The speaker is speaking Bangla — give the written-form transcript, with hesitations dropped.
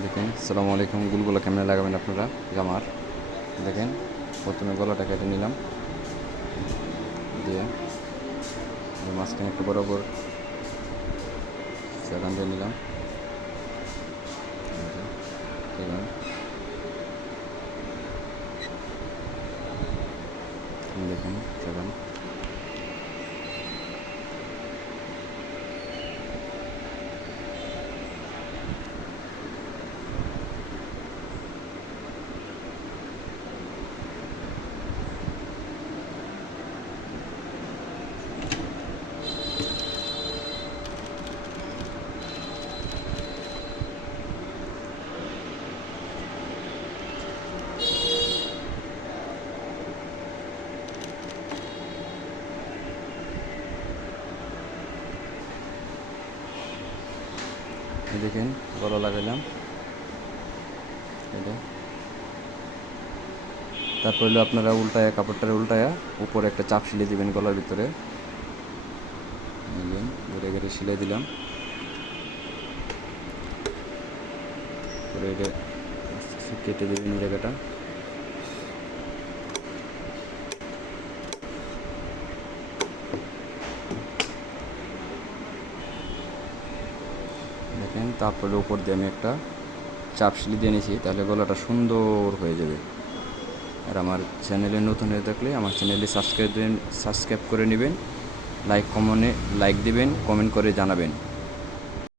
দেখেন, আসসালামু আলাইকুম। গুলগুলো কেমনে লাগাবেন আপনারা জামার? দেখেন, প্রথমে গলাটা কেটে নিলাম, দিয়ে মাঝখানে একটু বরাবর সেখান দিয়ে নিলাম। দেখেন, দেখেন সেখান দেখেন গলা লাগাইলাম। এটা তারপর হলো আপনারা উল্টায়া, কাপড়টারে উল্টায়া উপরে একটা চাপ সিলে দিবেন গলার ভিতরে। ঘুরে ঘুরে সিলে দিলাম। পরে এটা কেটে দেবেন এই জায়গাটা। দেখেন, তারপরে উপর দিয়ে আমি একটা চাপ সিলি দিয়ে নিয়েছি, তাহলে গলাটা সুন্দর হয়ে যাবে। আর আমার চ্যানেলে নতুন হয়ে থাকলে আমার চ্যানেলে সাবস্ক্রাইব করে নেবেন, লাইক দিবেন, কমেন্ট করে জানাবেন।